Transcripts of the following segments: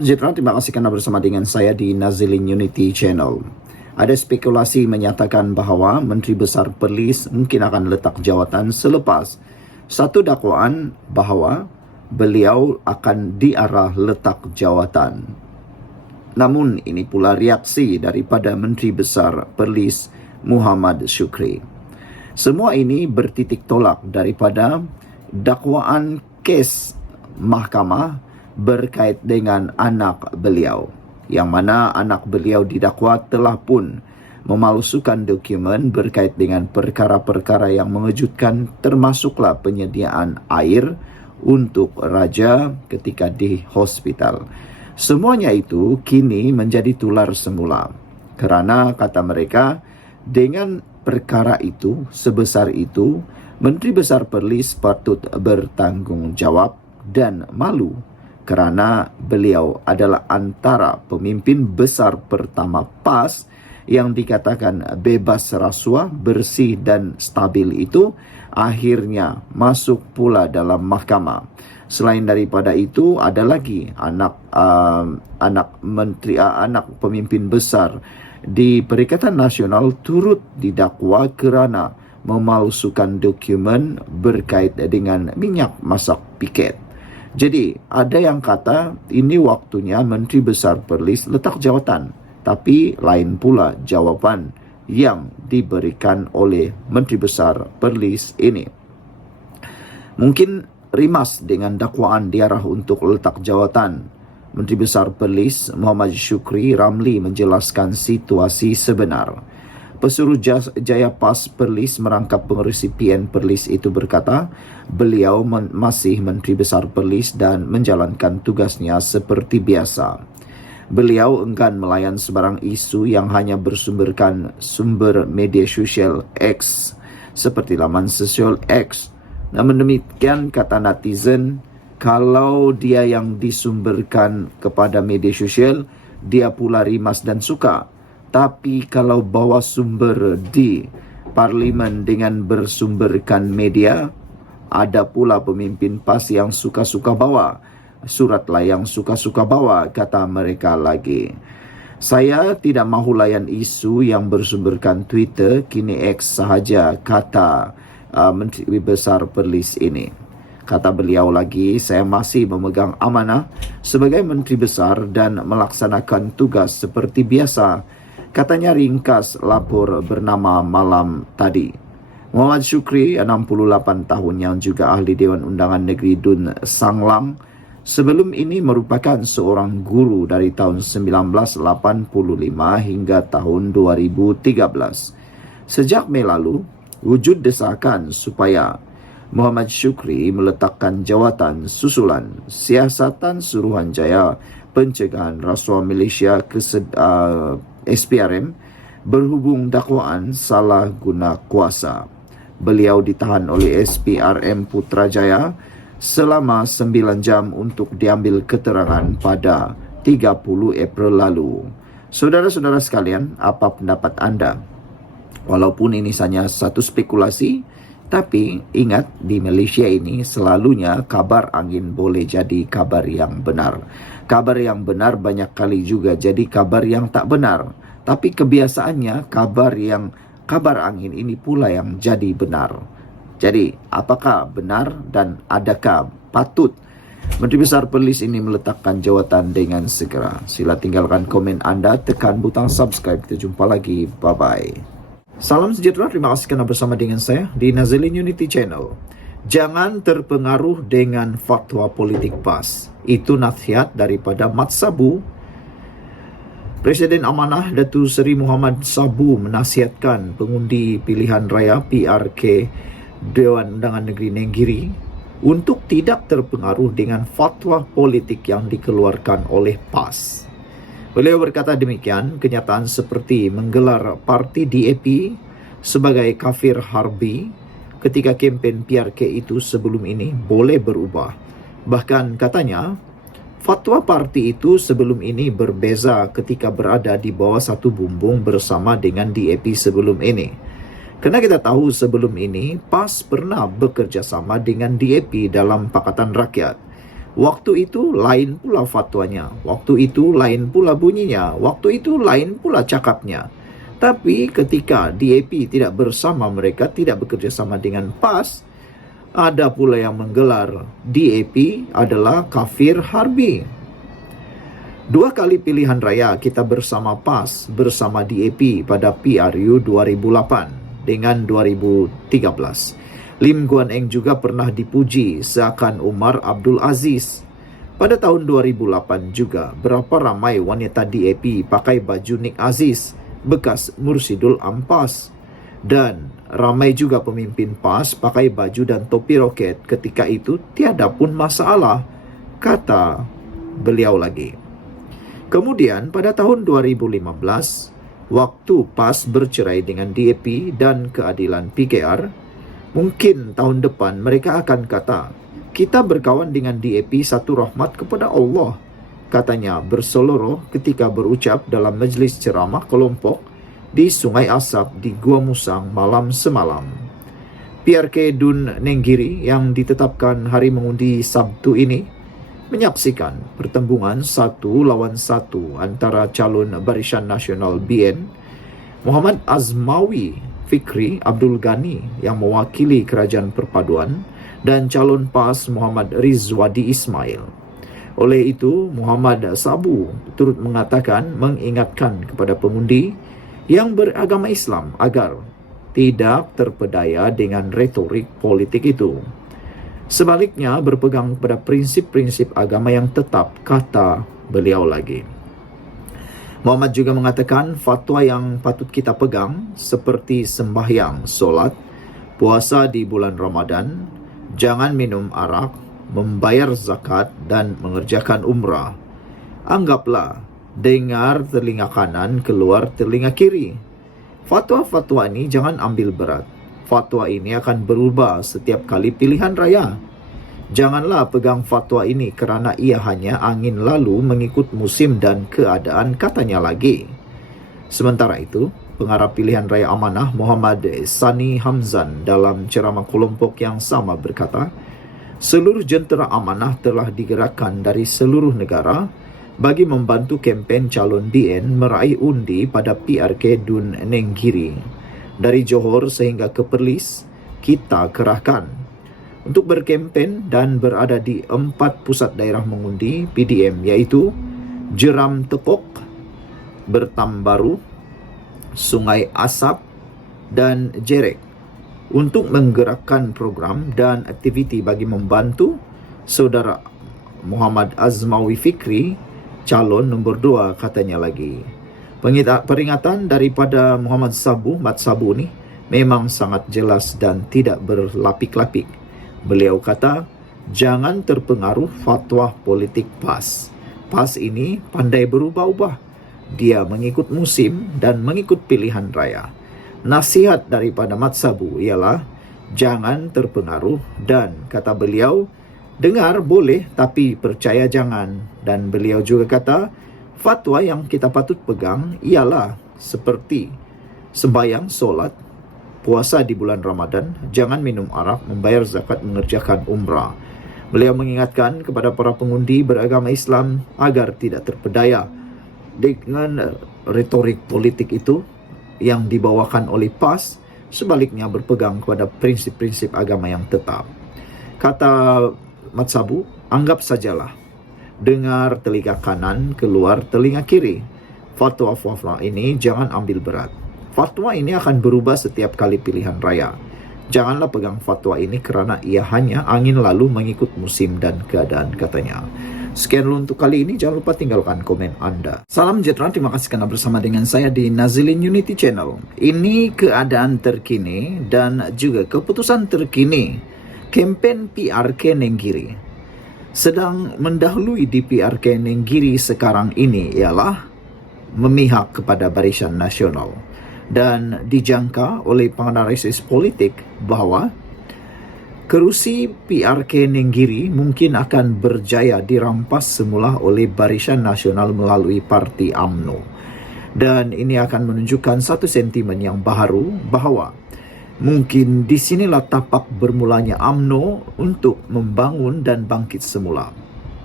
Sejahtera, terima kasih kerana bersama dengan saya di Nazilin Unity Channel. Ada spekulasi menyatakan bahawa Menteri Besar Perlis mungkin akan letak jawatan selepas satu dakwaan bahawa beliau akan diarah letak jawatan. Namun ini pula reaksi daripada Menteri Besar Perlis Muhammad Shukri. Semua ini bertitik tolak daripada dakwaan kes mahkamah berkait dengan anak beliau, yang mana anak beliau didakwa telah pun memalsukan dokumen berkait dengan perkara-perkara yang mengejutkan, termasuklah penyediaan air untuk raja ketika di hospital. Semuanya itu kini menjadi tular semula, kerana kata mereka, dengan perkara itu sebesar itu, Menteri Besar Perlis patut bertanggungjawab dan malu, kerana beliau adalah antara pemimpin besar pertama PAS yang dikatakan bebas rasuah, bersih dan stabil itu akhirnya masuk pula dalam mahkamah. Selain daripada itu, ada lagi anak pemimpin besar di Perikatan Nasional turut didakwa kerana memalsukan dokumen berkait dengan minyak masak piket. Jadi, ada yang kata ini waktunya Menteri Besar Perlis letak jawatan, tapi lain pula jawapan yang diberikan oleh Menteri Besar Perlis ini. Mungkin rimas dengan dakwaan diarah untuk letak jawatan. Menteri Besar Perlis Muhammad Shukri Ramli menjelaskan situasi sebenar. Pesuruh Jaya PAS Perlis merangkap pengerusi PN Perlis itu berkata, beliau masih Menteri Besar Perlis dan menjalankan tugasnya seperti biasa. Beliau enggan melayan sebarang isu yang hanya bersumberkan sumber media sosial X seperti laman sosial X. Namun demikian, kata netizen, kalau dia yang disumberkan kepada media sosial, dia pula rimas dan suka. Tapi kalau bawa sumber di parlimen dengan bersumberkan media, ada pula pemimpin PAS yang suka-suka bawa. Suratlah yang suka-suka bawa, kata mereka lagi. Saya tidak mahu layan isu yang bersumberkan Twitter, kini X sahaja, kata Menteri Besar Perlis ini. Kata beliau lagi, saya masih memegang amanah sebagai Menteri Besar dan melaksanakan tugas seperti biasa. Katanya ringkas lapor bernama malam tadi. Muhammad Shukri, 68 tahun, yang juga ahli Dewan Undangan Negeri Dun Sanglang, sebelum ini merupakan seorang guru dari tahun 1985 hingga tahun 2013. Sejak Mei lalu, wujud desakan supaya Muhammad Shukri meletakkan jawatan susulan Siasatan Suruhanjaya Pencegahan Rasuah Malaysia SPRM berhubung dakwaan salah guna kuasa. Beliau ditahan oleh SPRM Putrajaya selama 9 jam untuk diambil keterangan pada 30 April lalu. Saudara-saudara sekalian, apa pendapat anda? Walaupun ini hanya satu spekulasi, tapi ingat, di Malaysia ini selalunya kabar angin boleh jadi kabar yang benar. Kabar yang benar banyak kali juga jadi kabar yang tak benar. Tapi kebiasaannya kabar angin ini pula yang jadi benar. Jadi, apakah benar dan adakah patut Menteri Besar Perlis ini meletakkan jawatan dengan segera? Sila tinggalkan komen anda, tekan butang subscribe. Kita jumpa lagi. Bye-bye. Salam sejahtera, terima kasih kerana bersama dengan saya di Nazilin Unity Channel. Jangan terpengaruh dengan fatwa politik PAS. Itu nasihat daripada Mat Sabu. Presiden Amanah Datuk Seri Muhammad Sabu menasihatkan pengundi pilihan raya PRK Dewan Undangan Negeri Nenggiri untuk tidak terpengaruh dengan fatwa politik yang dikeluarkan oleh PAS. Beliau berkata demikian, kenyataan seperti menggelar parti DAP sebagai kafir harbi ketika kempen PRK itu sebelum ini boleh berubah. Bahkan katanya, fatwa parti itu sebelum ini berbeza ketika berada di bawah satu bumbung bersama dengan DAP sebelum ini. Kerana kita tahu sebelum ini, PAS pernah bekerjasama dengan DAP dalam Pakatan Rakyat. Waktu itu lain pula fatwanya, waktu itu lain pula bunyinya, waktu itu lain pula cakapnya. Tapi ketika DAP tidak bersama mereka, tidak bekerja sama dengan PAS, ada pula yang menggelar DAP adalah kafir harbi. 2 kali pilihan raya kita bersama PAS, bersama DAP pada PRU 2008 dengan 2013. Lim Guan Eng juga pernah dipuji seakan Umar Abdul Aziz. Pada tahun 2008 juga, berapa ramai wanita DAP pakai baju Nik Aziz, bekas Mursidul Ampas. Dan ramai juga pemimpin PAS pakai baju dan topi roket. Ketika itu tiada pun masalah, kata beliau lagi. Kemudian pada tahun 2015, waktu PAS bercerai dengan DAP dan keadilan PKR, mungkin tahun depan mereka akan kata, kita berkawan dengan DAP satu rahmat kepada Allah, katanya berseloroh ketika berucap dalam majlis ceramah kelompok di Sungai Asap di Gua Musang malam semalam. PRK Dun Nenggiri yang ditetapkan hari mengundi Sabtu ini menyaksikan pertembungan 1 lawan 1 antara calon Barisan Nasional BN Muhammad Azmawi Fikri Abdul Ghani yang mewakili Kerajaan Perpaduan dan calon PAS Muhammad Rizwadi Ismail. Oleh itu, Muhammad Sabu turut mengingatkan kepada pengundi yang beragama Islam agar tidak terpedaya dengan retorik politik itu. Sebaliknya, berpegang pada prinsip-prinsip agama yang tetap, kata beliau lagi. Muhammad juga mengatakan fatwa yang patut kita pegang seperti sembahyang, solat, puasa di bulan Ramadan, jangan minum arak, membayar zakat dan mengerjakan umrah. Anggaplah dengar telinga kanan, keluar telinga kiri. Fatwa-fatwa ini jangan ambil berat. Fatwa ini akan berubah setiap kali pilihan raya. Janganlah pegang fatwa ini kerana ia hanya angin lalu mengikut musim dan keadaan, katanya lagi. Sementara itu, pengarah pilihan raya amanah Muhammad Sani Hamzan dalam ceramah kelompok yang sama berkata, seluruh jentera amanah telah digerakkan dari seluruh negara bagi membantu kempen calon BN meraih undi pada PRK Dun Nenggiri. Dari Johor sehingga ke Perlis, kita kerahkan untuk berkempen dan berada di 4 pusat daerah mengundi PDM, iaitu Jeram Tekok, Bertambaru, Sungai Asap dan Jerek, untuk menggerakkan program dan aktiviti bagi membantu saudara Muhammad Azmawi Fikri, calon nombor 2, katanya lagi. Peringatan daripada Muhammad Mat Sabu ni memang sangat jelas dan tidak berlapik-lapik. Beliau kata, jangan terpengaruh fatwa politik PAS. PAS ini pandai berubah-ubah. Dia mengikut musim dan mengikut pilihan raya. Nasihat daripada Mat Sabu ialah, jangan terpengaruh dan, kata beliau, dengar boleh tapi percaya jangan. Dan beliau juga kata, fatwa yang kita patut pegang ialah seperti sembahyang, solat, puasa di bulan Ramadan, jangan minum arak, membayar zakat, mengerjakan umrah. Beliau mengingatkan kepada para pengundi beragama Islam agar tidak terpedaya dengan retorik politik itu yang dibawakan oleh PAS, sebaliknya berpegang kepada prinsip-prinsip agama yang tetap. Kata Mat Sabu, anggap sajalah, dengar telinga kanan, keluar telinga kiri. Fatwa-fatwa ini jangan ambil berat. Fatwa ini akan berubah setiap kali pilihan raya. Janganlah pegang fatwa ini kerana ia hanya angin lalu mengikut musim dan keadaan, katanya. Sekian dulu untuk kali ini. Jangan lupa tinggalkan komen anda. Salam sejahtera. Terima kasih kerana bersama dengan saya di Nazilin Unity Channel. Ini keadaan terkini dan juga keputusan terkini kempen PRK Nenggiri. Sedang mendahului di PRK Nenggiri sekarang ini ialah memihak kepada Barisan Nasional. Dan dijangka oleh penganalisis politik bahawa kerusi PRK Nenggiri mungkin akan berjaya dirampas semula oleh Barisan Nasional melalui Parti UMNO. Dan ini akan menunjukkan satu sentimen yang baharu bahawa mungkin di sinilah tapak bermulanya UMNO untuk membangun dan bangkit semula.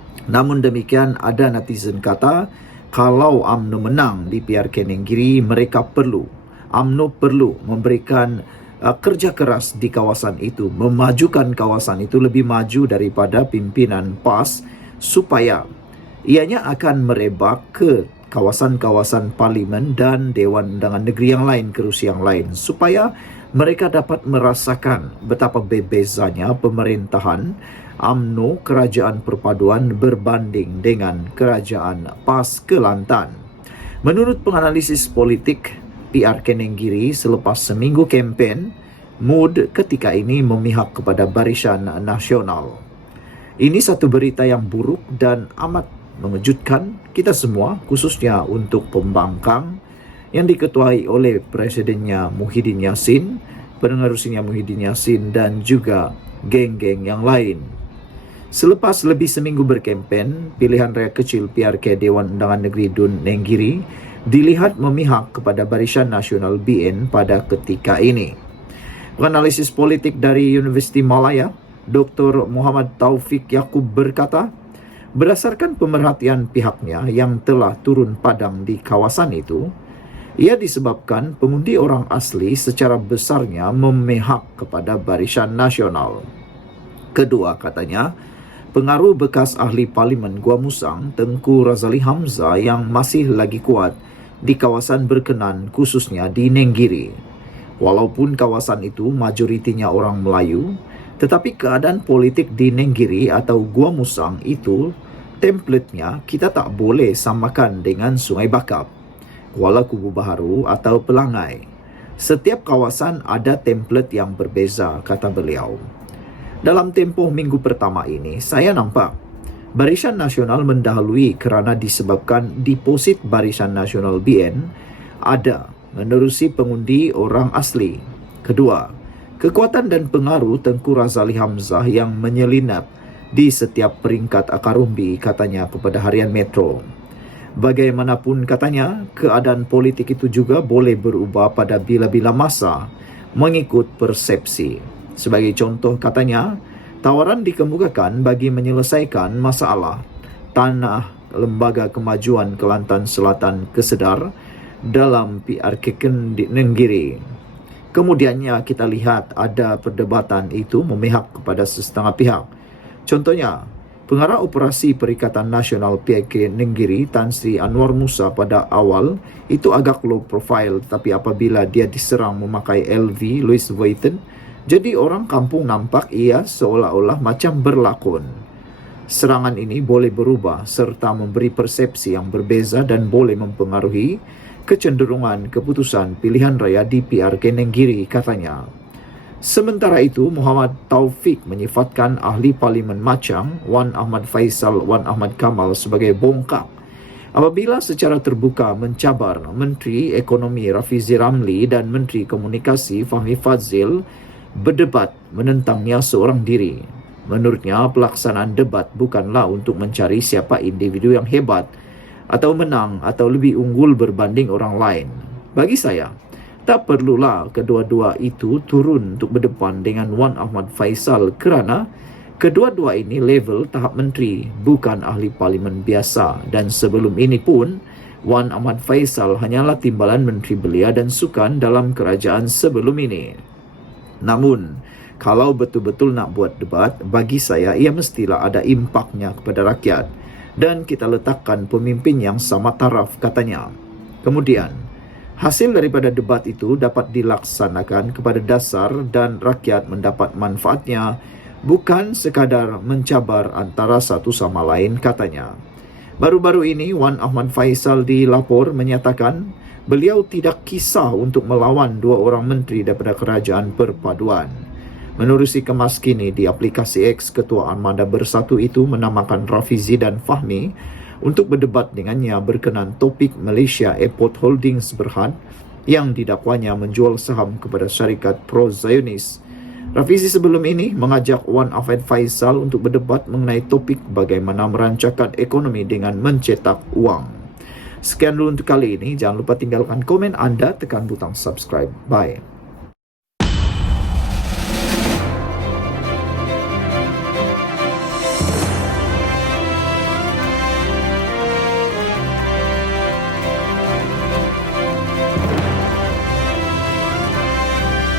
Namun demikian, ada netizen kata, kalau UMNO menang di PRK Nenggiri, UMNO perlu memberikan kerja keras di kawasan itu, memajukan kawasan itu lebih maju daripada pimpinan PAS supaya ianya akan merebak ke kawasan-kawasan parlimen dan Dewan Undangan Negeri yang lain, kerusi yang lain, supaya mereka dapat merasakan betapa bezanya pemerintahan UMNO Kerajaan Perpaduan berbanding dengan Kerajaan PAS Kelantan. Menurut penganalisis politik PRK Nenggiri, selepas seminggu kempen, mood ketika ini memihak kepada Barisan Nasional. Ini satu berita yang buruk dan amat mengejutkan kita semua, khususnya untuk pembangkang yang diketuai oleh Presidennya Muhyiddin Yassin, penerusinya Muhyiddin Yassin dan juga geng-geng yang lain. Selepas lebih seminggu berkempen, pilihan raya kecil PRK Dewan Undangan Negeri Dun Nenggiri dilihat memihak kepada Barisan Nasional BN pada ketika ini. Penganalisis politik dari Universiti Malaya, Dr. Muhammad Taufik Yaakob berkata, berdasarkan pemerhatian pihaknya yang telah turun padang di kawasan itu, ia disebabkan pengundi orang asli secara besarnya memihak kepada Barisan Nasional. Kedua, katanya, pengaruh bekas ahli parlimen Gua Musang, Tengku Razali Hamzah yang masih lagi kuat di kawasan berkenan, khususnya di Nenggiri. Walaupun kawasan itu majoritinya orang Melayu, tetapi keadaan politik di Nenggiri atau Gua Musang itu, templatenya kita tak boleh samakan dengan Sungai Bakap, Kuala Kubu Baharu atau Pelangai. Setiap kawasan ada template yang berbeza, kata beliau. Dalam tempoh minggu pertama ini, saya nampak Barisan Nasional mendahului kerana disebabkan deposit Barisan Nasional BN ada menerusi pengundi orang asli. Kedua, kekuatan dan pengaruh Tengku Razali Hamzah yang menyelinap di setiap peringkat akar umbi, katanya kepada Harian Metro. Bagaimanapun, katanya, keadaan politik itu juga boleh berubah pada bila-bila masa mengikut persepsi. Sebagai contoh, katanya, tawaran dikemukakan bagi menyelesaikan masalah tanah Lembaga Kemajuan Kelantan Selatan Kesedar dalam PRK Nenggiri. Kemudiannya kita lihat ada perdebatan itu memihak kepada setengah pihak. Contohnya, Pengarah Operasi Perikatan Nasional PRK Nenggiri, Tan Sri Anwar Musa pada awal itu agak low profile, tetapi apabila dia diserang memakai LV Louis Vuitton, jadi orang kampung nampak ia seolah-olah macam berlakon. Serangan ini boleh berubah serta memberi persepsi yang berbeza dan boleh mempengaruhi kecenderungan keputusan pilihan raya di PRK Nenggiri, katanya. Sementara itu, Muhammad Taufik menyifatkan ahli Parlimen Machang, Wan Ahmad Faisal Wan Ahmad Kamal sebagai bongkak apabila secara terbuka mencabar Menteri Ekonomi Rafizi Ramli dan Menteri Komunikasi Fahmi Fadzil berdebat menentangnya seorang diri. Menurutnya, pelaksanaan debat bukanlah untuk mencari siapa individu yang hebat atau menang atau lebih unggul berbanding orang lain. Bagi saya, tak perlulah kedua-dua itu turun untuk berdepan dengan Wan Ahmad Faisal kerana kedua-dua ini level tahap menteri, bukan ahli parlimen biasa. Dan sebelum ini pun, Wan Ahmad Faisal hanyalah timbalan menteri belia dan sukan dalam kerajaan sebelum ini. Namun, kalau betul-betul nak buat debat, bagi saya ia mestilah ada impaknya kepada rakyat dan kita letakkan pemimpin yang sama taraf, katanya. Kemudian, hasil daripada debat itu dapat dilaksanakan kepada dasar dan rakyat mendapat manfaatnya, bukan sekadar mencabar antara satu sama lain, katanya. Baru-baru ini, Wan Ahmad Faisal dilapor menyatakan beliau tidak kisah untuk melawan dua orang menteri daripada Kerajaan Perpaduan. Menerusi kemas kini di aplikasi X, Ketua Armada Bersatu itu menamakan Rafizi dan Fahmi untuk berdebat dengannya berkenan topik Malaysia Airport Holdings Berhad yang didakwanya menjual saham kepada syarikat pro-Zionis. Rafizi sebelum ini mengajak Wan Ahmad Faisal untuk berdebat mengenai topik bagaimana merancangkan ekonomi dengan mencetak wang. Sekian dulu untuk kali ini. Jangan lupa tinggalkan komen anda, tekan butang subscribe. Bye.